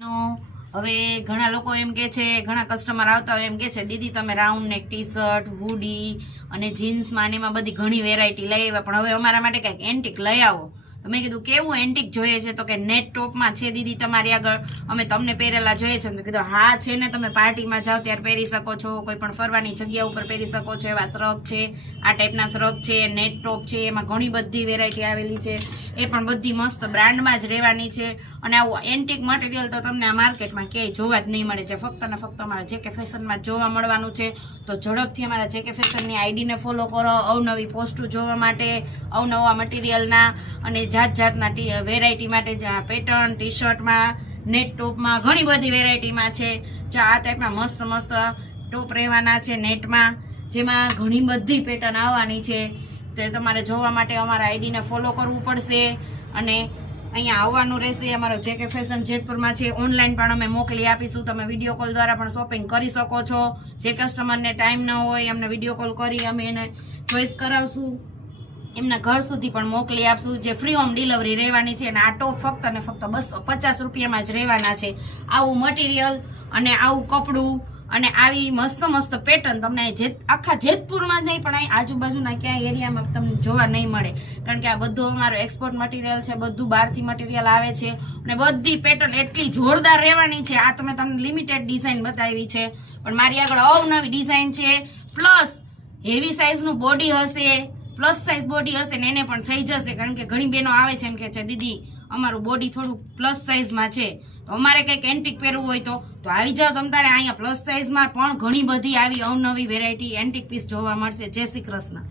હવે ઘણા લોકો એમ કે છે, ઘણા કસ્ટમર આવતા હોય એમ કે છે, દીદી તમે રાઉન્ડ નેક ટી શર્ટ, હુડી અને જીન્સમાં ને એમાં બધી ઘણી વેરાયટી લઈ આવ્યા, પણ હવે અમારા માટે કંઈક એન્ટિક લઈ આવો. તો મેં કીધું કેવું એન્ટિક જોઈએ છે? તો કે નેટ ટોપમાં છે દીદી તમારી આગળ, અમે તમને પહેરેલા જોઈએ છે. તો કીધું હા છે ને, તમે પાર્ટીમાં જાઓ ત્યારે પહેરી શકો છો, કોઈ પણ ફરવાની જગ્યા ઉપર પહેરી શકો છો. એવા શ્રગ છે, આ ટાઈપના શ્રગ છે, નેટ ટોપ છે, એમાં ઘણી બધી વેરાયટી આવેલી છે. એ પણ બધી મસ્ત બ્રાન્ડમાં જ રહેવાની છે. અને આવું એન્ટિક મટીરિયલ તો તમને આ માર્કેટમાં ક્યાંય જોવા જ નહીં મળે છે. ફક્ત ને ફક્ત અમારા JK ફેશનમાં જોવા મળવાનું છે. તો ઝડપથી અમારા JK ફેશનની આઈડીને ફોલો કરો અવનવી પોસ્ટો જોવા માટે, અવનવા મટીરિયલના અને જાત જાતના વેરાયટી માટે. પેટર્ન ટી શર્ટમાં, નેટ ટોપમાં ઘણી બધી વેરાયટીમાં છે. જો આ ટાઈપના મસ્ત મસ્ત ટોપ રહેવાના છે નેટમાં, જેમાં ઘણી બધી પેટર્ન આવવાની છે. તે તમારે જોવા માટે અમારા આઈડીને ફોલો કરવું પડશે અને અહીંયા આવવાનું રહેશે. અમારો JK ફેશન જેતપુરમાં છે. ઓનલાઈન પણ અમે મોકલી આપીશું. તમે વિડીયો કોલ દ્વારા પણ શોપિંગ કરી શકો છો. જે કસ્ટમરને ટાઈમ ન હોય એમને વિડીયો કોલ કરી અમે એને ચોઈસ કરાવશું, એમના ઘર સુધી પણ મોકલી આપશું. જે ફ્રી હોમ ડિલિવરી રહેવાની છે. અને આ ટોપ ફક્ત ને ફક્ત 250 રૂપિયામાં જ રહેવાના છે. આવું મટીરિયલ અને આવું કપડું અને આવી મસ્ત મસ્ત પેટર્ન તમને આખા જેતપુરમાં જ નહીં પણ અહીં આજુબાજુના ક્યાંય એરિયામાં તમને જોવા નહીં મળે. કારણ કે આ બધું અમારો એક્સપોર્ટ મટીરિયલ છે, બધું બહારથી મટીરિયલ આવે છે. અને બધી પેટર્ન એટલી જોરદાર રહેવાની છે. આ તમે તમને લિમિટેડ ડિઝાઇન બતાવી છે, પણ મારી આગળ અવનવી ડિઝાઇન છે. પ્લસ હેવી સાઇઝનું બોડી હશે, પ્લસ સાઇઝ બોડી હશે ને એને પણ થઈ જશે. કારણ કે ઘણી બહેનો આવે છે એમ કે છે દીદી અમારું બોડી થોડું પ્લસ સાઇઝમાં છે, તો અમારે કંઈક એન્ટિક પહેરવું હોય તો આવી જાઓ તમ તારે. અહીંયા પ્લસ સાઇઝમાં પણ ઘણી બધી આવી અવનવી વેરાયટી એન્ટિક પીસ જોવા મળશે. જય શ્રી કૃષ્ણ.